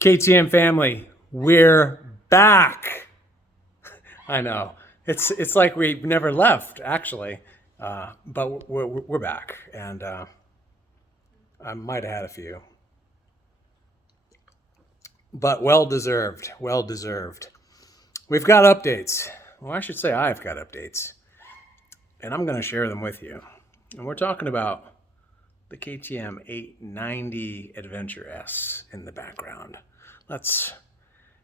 KTM family, we're back. I know it's like we never left, actually, but we're back, and I might have had a few, but well deserved. Well deserved. We've got updates. Well, I should say I've got updates, and I'm going to share them with you. And we're talking about the KTM 890 Adventure S in the background. Let's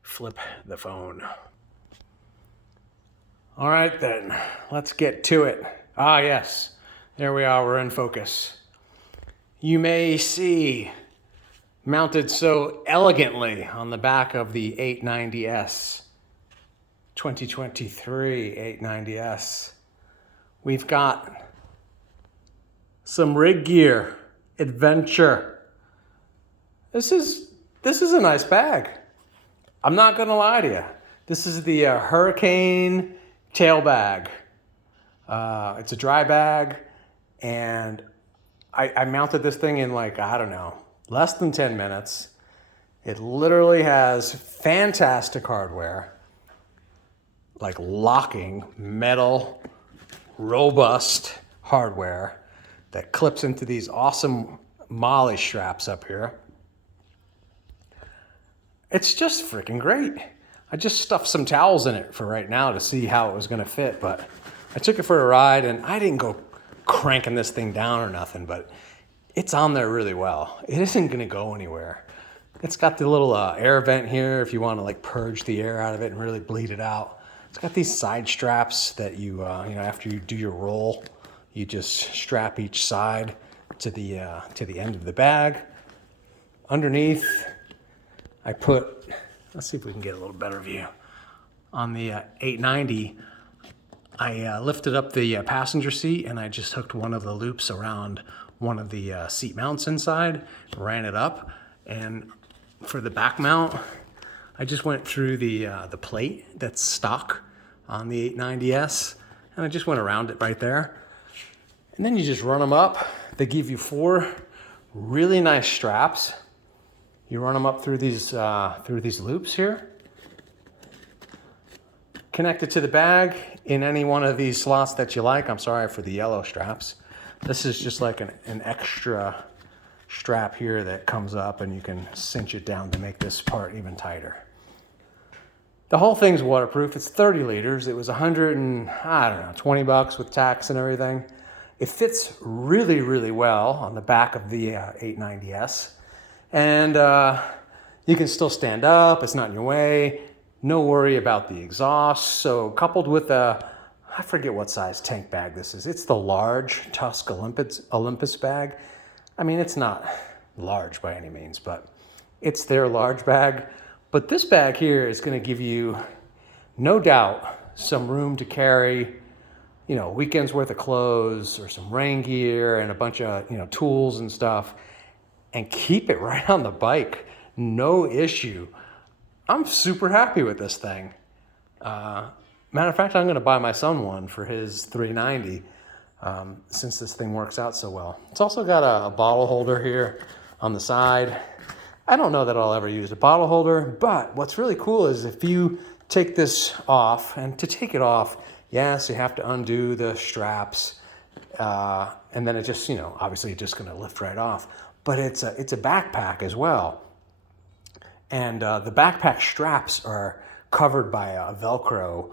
flip the phone. All right, then, let's get to it. Ah, yes, there we are, we're in focus. You may see mounted so elegantly on the back of the 890S, 2023 890S, we've got some Rigg gear, adventure. This is a nice bag. I'm not gonna lie to you. This is the Hurricane tail bag. It's a dry bag, and I mounted this thing in like, I don't know, less than 10 minutes. It literally has fantastic hardware, like locking metal, robust hardware that clips into these awesome molly straps up here. It's just freaking great. I just stuffed some towels in it for right now to see how it was gonna fit, but I took it for a ride and I didn't go cranking this thing down or nothing, but it's on there really well. It isn't gonna go anywhere. It's got the little air vent here if you wanna like purge the air out of it and really bleed it out. It's got these side straps that you after you do your roll, you just strap each side to the end of the bag. Underneath, I put, let's see if we can get a little better view. On the 890, I lifted up the passenger seat and I just hooked one of the loops around one of the seat mounts inside, ran it up, and for the back mount, I just went through the plate that's stock on the 890S, and I just went around it right there. And then you just run them up. They give you 4 really nice straps. You run them up through these loops here. Connect it to the bag in any one of these slots that you like. I'm sorry for the yellow straps. This is just like an extra strap here that comes up and you can cinch it down to make this part even tighter. The whole thing's waterproof. It's 30 liters. It was $20 with tax and everything. It fits really, really well on the back of the 890S. And you can still stand up. It's not in your way. No worry about the exhaust. So coupled with I forget what size tank bag this is. It's the large Tusk Olympus bag. I mean, it's not large by any means, but it's their large bag. But this bag here is going to give you, no doubt, some room to carry, a weekend's worth of clothes or some rain gear and a bunch of, tools and stuff, and keep it right on the bike. No issue. I'm super happy with this thing. Matter of fact, I'm going to buy my son one for his 390 since this thing works out so well. It's also got a bottle holder here on the side. I don't know that I'll ever use a bottle holder, but what's really cool is if you take this off, and to take it off, yes, you have to undo the straps, and then it just, obviously it's just going to lift right off. But it's a backpack as well. And the backpack straps are covered by a Velcro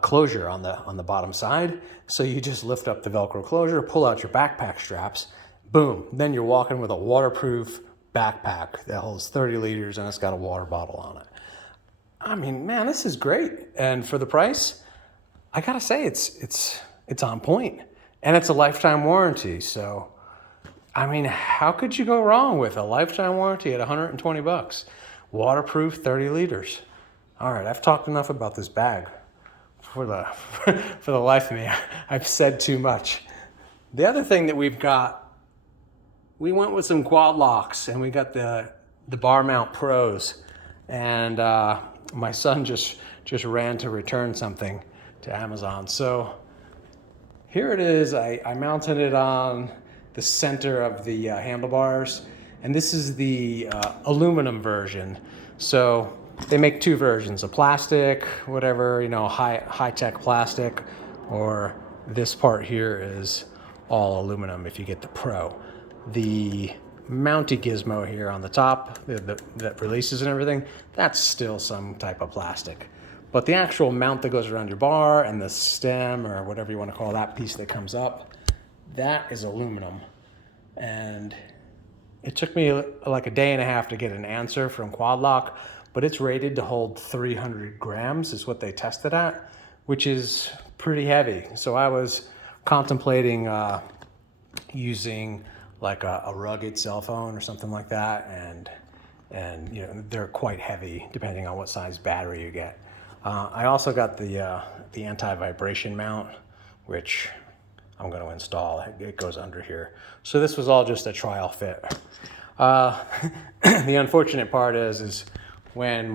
closure on the bottom side. So you just lift up the Velcro closure, pull out your backpack straps, boom. Then you're walking with a waterproof backpack that holds 30 liters and it's got a water bottle on it. I mean, man, this is great. And for the price, I gotta say it's on point. And it's a lifetime warranty. So, I mean, how could you go wrong with a lifetime warranty at $120? Waterproof, 30 liters. All right, I've talked enough about this bag for the for the life of me. I've said too much. The other thing that we've got, we went with some quad locks, and we got the bar mount pros, and my son just ran to return something to Amazon. So here it is. I mounted it on the center of the handlebars, and this is the aluminum version. So they make two versions, a plastic, whatever, you know, high-tech plastic, or this part here is all aluminum if you get the Pro. The mounty gizmo here on the top that releases and everything, that's still some type of plastic. But the actual mount that goes around your bar and the stem, or whatever you want to call that piece that comes up, that is aluminum. And it took me like a day and a half to get an answer from Quad Lock, but it's rated to hold 300 grams is what they tested at, which is pretty heavy. So I was contemplating using like a rugged cell phone or something like that, and you know, they're quite heavy depending on what size battery you get. I also got the anti-vibration mount, which I'm going to install. It goes under here. So this was all just a trial fit. The unfortunate part is when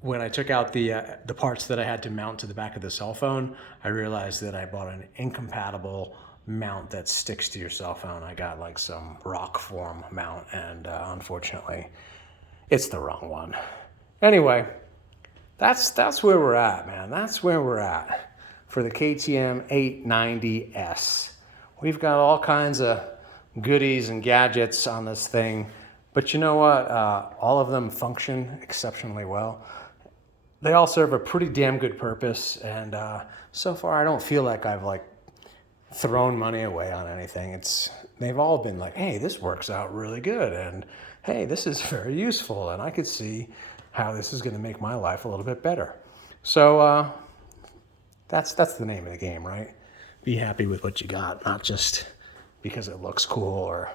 when I took out the parts that I had to mount to the back of the cell phone, I realized that I bought an incompatible mount that sticks to your cell phone. I got like some rock form mount, and unfortunately, it's the wrong one. Anyway, that's where we're at, man. That's where we're at for the KTM 890S. We've got all kinds of goodies and gadgets on this thing, but you know what? All of them function exceptionally well. They all serve a pretty damn good purpose, and so far I don't feel like I've like thrown money away on anything. They've all been like, hey, this works out really good, and hey, this is very useful, and I could see how this is going to make my life a little bit better. So that's the name of the game, right? Be happy with what you got, not just because it looks cool or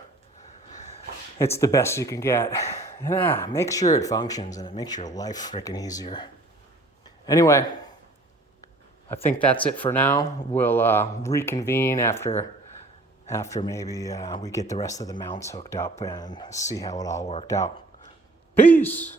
it's the best you can get. Make sure it functions and it makes your life freaking easier. Anyway, I think that's it for now. We'll reconvene after maybe we get the rest of the mounts hooked up and see how it all worked out. Peace!